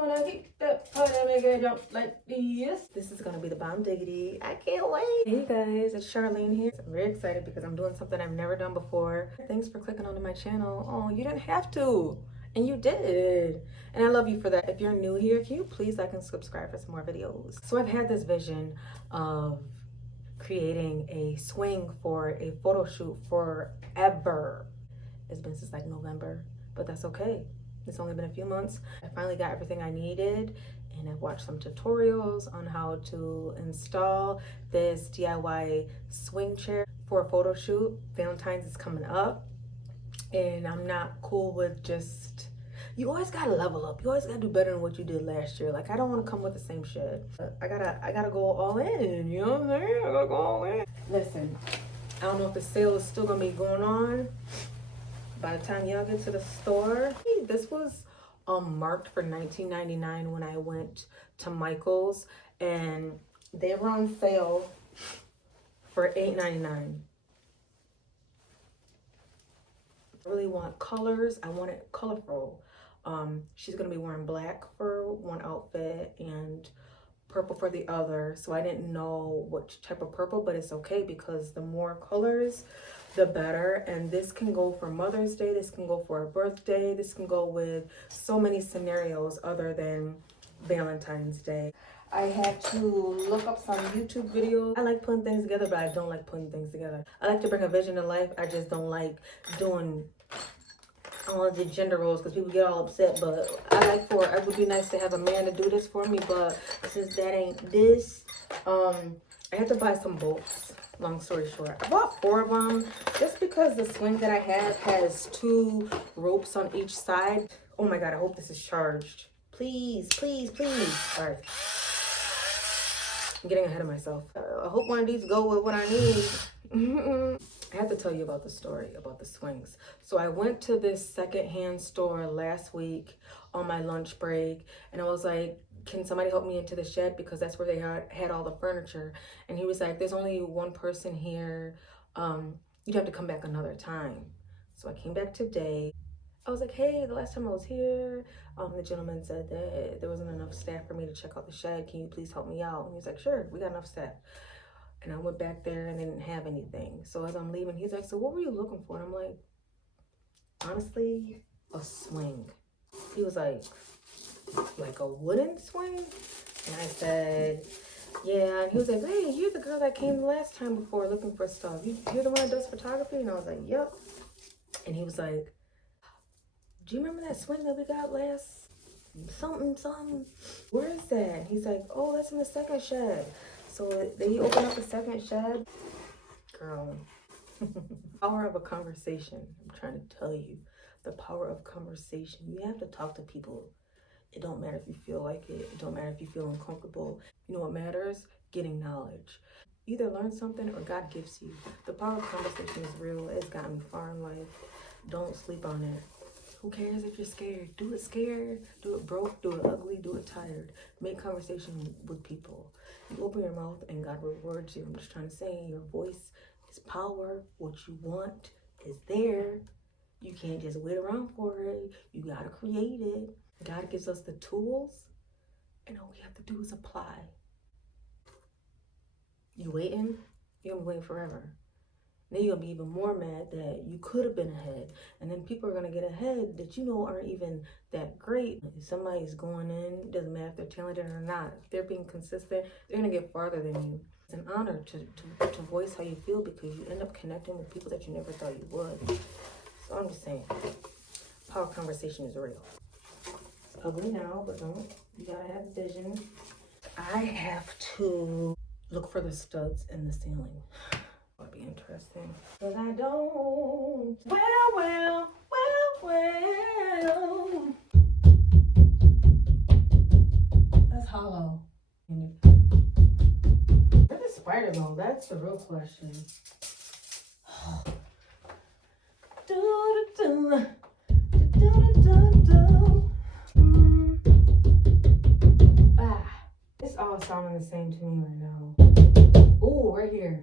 gonna hit that part and make it jump like this. This is gonna be the bomb diggity. I can't wait. Hey guys, it's Charlene here. I'm very excited because I'm doing something I've never done before. Thanks for clicking onto my channel. Oh, you didn't have to. And you did. And I love you for that. If you're new here, can you please like and subscribe for some more videos? So I've had this vision of creating a swing for a photo shoot forever. It's been since like November, but that's okay. It's only been a few months. I finally got everything I needed, and I've watched some tutorials on how to install this DIY swing chair for a photo shoot. Valentine's is coming up, and I'm not cool with just, you always gotta level up. You always gotta do better than what you did last year. Like, I don't wanna come with the same shit. I gotta go all in, you know what I'm saying? I gotta go all in. Listen, I don't know if the sale is still gonna be going on by the time y'all get to the store. This was marked for $19.99 when I went to Michael's, and they were on sale for $8.99. I really want colors. I want it colorful. She's gonna be wearing black for one outfit and purple for the other, so I didn't know what type of purple, but it's okay because the more colors the better. And this can go for Mother's Day, this can go for a birthday, this can go with so many scenarios other than Valentine's Day. I had to look up some YouTube videos. I like putting things together, but I don't like putting things together. I like to bring a vision to life. I just don't like doing all the gender roles because people get all upset. But it would be nice to have a man to do this for me, but since that ain't this, I had to buy some bolts. Long story short, I bought 4 of them just because the swing that I have has 2 ropes on each side. Oh my god, I hope this is charged. Please, please, please. All right, I'm getting ahead of myself. I hope one of these go with what I need. I have to tell you about the story about the swings. So I went to this secondhand store last week on my lunch break, and I was like, can somebody help me into the shed because that's where they had all the furniture. And he was like, there's only one person here. You'd have to come back another time. So I came back today. I was like, hey, the last time I was here, the gentleman said that there wasn't enough staff for me to check out the shed. Can you please help me out? And he was like, sure, we got enough staff. And I went back there and they didn't have anything. So as I'm leaving, he's like, so what were you looking for? And I'm like, honestly, a swing. He was like a wooden swing? And I said, yeah. And he was like, hey, you're the girl that came last time before looking for stuff. You're the one that does photography? And I was like, yep. And he was like, do you remember that swing that we got last something? Where is that? And he's like, oh, that's in the second shed. So they open up the second shed. Girl, power of a conversation. I'm trying to tell you, the power of conversation. You have to talk to people. It don't matter if you feel like it. It don't matter if you feel uncomfortable. You know what matters? Getting knowledge. Either learn something or God gives you. The power of conversation is real. It's gotten me far in life. Don't sleep on it. Who cares if you're scared? Do it scared. Do it broke. Do it ugly. Do it tired. Make conversation with people. You open your mouth and God rewards you. I'm just trying to say, your voice is power. What you want is there. You can't just wait around for it. You gotta create it. God gives us the tools, and all we have to do is apply. You waiting? You're gonna be waiting forever. Then you're gonna be even more mad that you could have been ahead. And then people are gonna get ahead that you know aren't even that great. If somebody's going in, it doesn't matter if they're talented or not. If they're being consistent, they're gonna get farther than you. It's an honor to voice how you feel because you end up connecting with people that you never thought you would. So I'm just saying, power conversation is real. It's ugly now, but don't. You gotta have vision. I have to look for the studs in the ceiling. That'll be interesting. Cause I don't. Well. That's hollow. Where the spider go? That's the real question. It's all sounding the same to me right now. Ooh, right here.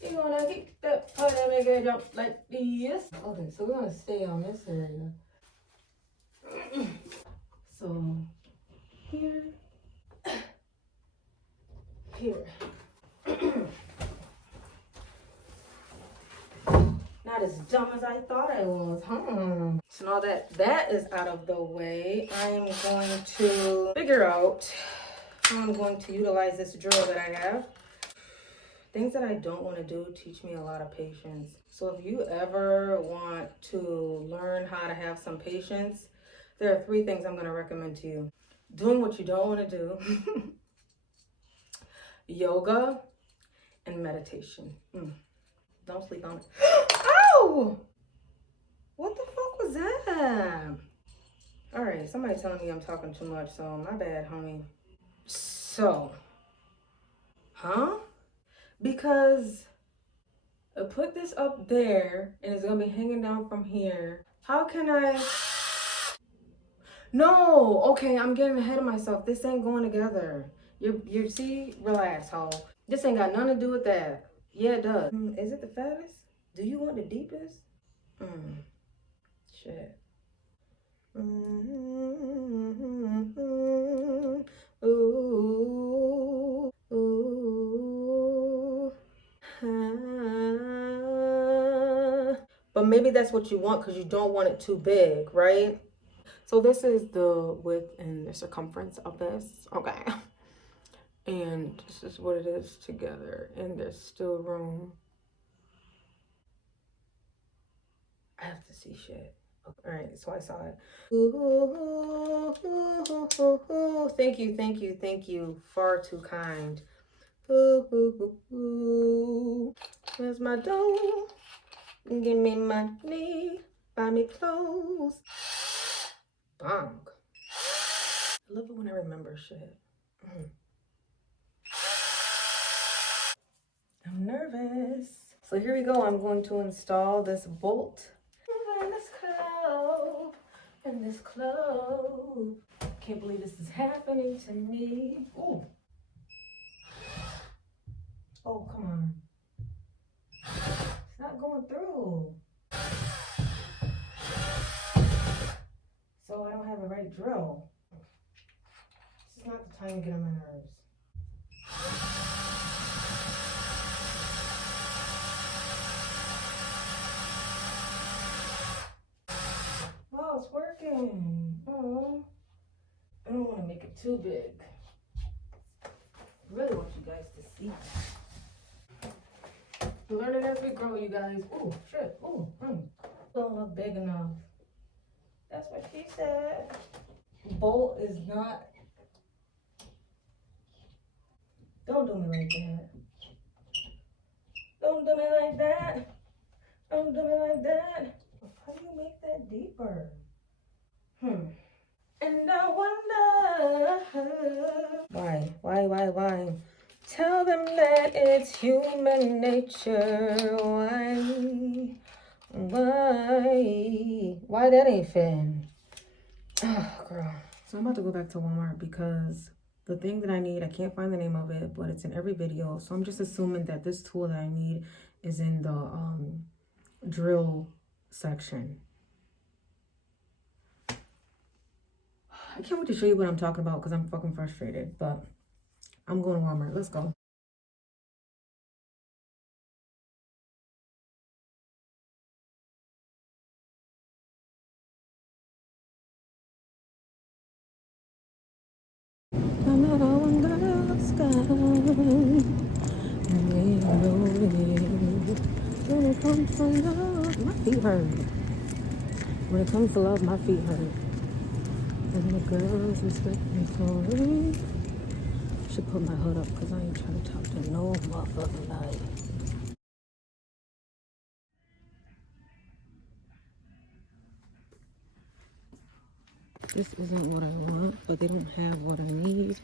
You're gonna hit that part and make it jump like this. Okay, so we're gonna stay on this area. here. Here. Not as dumb as I thought I was, huh? So now that that is out of the way, I'm going to figure out how I'm going to utilize this drill that I have. Things that I don't want to do teach me a lot of patience. So if you ever want to learn how to have some patience, there are 3 things I'm going to recommend to you. Doing what you don't want to do, yoga, and meditation. Don't sleep on it. Ow! What the fuck was that? All right, somebody telling me I'm talking too much, so my bad, homie. So, huh? Because I put this up there and it's gonna be hanging down from here. How can I? No, okay, I'm getting ahead of myself. This ain't going together. You see, relax, ho. This ain't got nothing to do with that. Yeah, it does. Is it the fattest? Do you want the deepest? Shit. Ooh. But maybe that's what you want because you don't want it too big, right? So this is the width and the circumference of this. Okay. And this is what it is together. And there's still room. I have to see shit. All right, so I saw it. Ooh, thank you. Far too kind. Where's my dough? Give me money, buy me clothes. Bong. I love it when I remember shit. I'm nervous. So here we go. I'm going to install this bolt. And this clove. Can't believe this is happening to me. Ooh. Oh, come on. It's not going through. So I don't have the right drill. This is not the time to get on my nerves. Oh, it's working. Oh. I don't want to make it too big. I really want you guys to see. We're learning as we grow, you guys. Ooh, shit. Ooh, don't look big enough. That's what she said. Bolt is not. Don't do me like that. Don't do me like that. Don't do me like that. How do you make that deeper? And I wonder why? Tell them that it's human nature. Why that ain't fin? Oh, girl. So I'm about to go back to Walmart because the thing that I need, I can't find the name of it, but it's in every video. So I'm just assuming that this tool that I need is in the drill section. I can't wait to show you what I'm talking about because I'm fucking frustrated, but I'm going to Walmart. Let's go. I'm not on the sky. When it comes to love, my feet hurt. When it comes to love, my feet hurt. And the girls respect me for it. Should put my hood up because I ain't trying to talk to no motherfucking body. This isn't what I want, but they don't have what I need.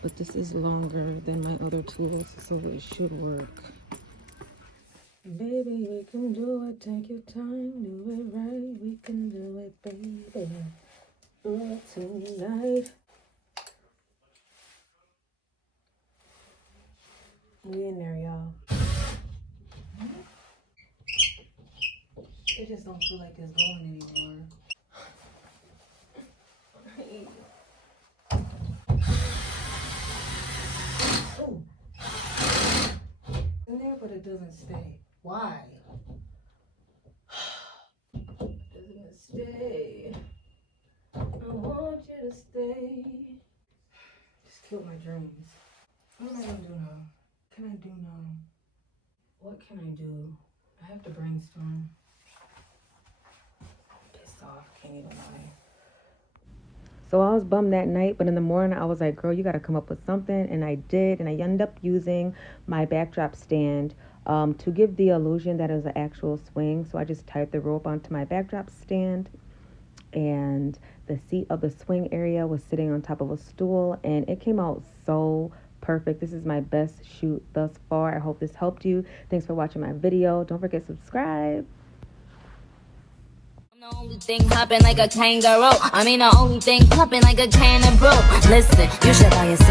But this is longer than my other tools, so it should work. Baby, we can do it. Take your time, do it right. We can do it, baby. Do it tonight. We in there, y'all. It just don't feel like it's going anymore. but it doesn't stay. Why? It doesn't stay. I want you to stay. Just killed my dreams. What am I gonna do now? What can I do now? What can I do? I have to brainstorm. I'm pissed off, can't even lie. So I was bummed that night, but in the morning I was like, girl, you got to come up with something. And I did. And I ended up using my backdrop stand to give the illusion that it was an actual swing. So I just tied the rope onto my backdrop stand. And the seat of the swing area was sitting on top of a stool. And it came out so perfect. This is my best shoot thus far. I hope this helped you. Thanks for watching my video. Don't forget to subscribe. The only thing hopping like a kangaroo. I mean the only thing popping like a can of brew. Listen, you should buy a 16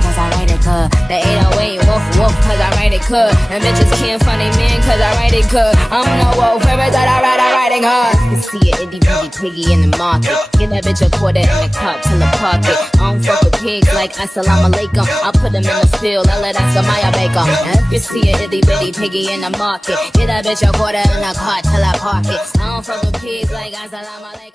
cause I write it good. The 808 woof woof cause I write it good. And bitches can't funny man cause I write it good. I'm no wolf, every that I write it good. You see an itty bitty piggy in the market. Get that bitch a quarter in the cup till the pocket. I don't fuck with pigs like assalamu alaikum. I put them in the field, I let Samaya bake them. If you see an itty bitty piggy in the market, get that bitch a quarter in the cart till I park it. I don't fuck with pigs like assalamu alaikum.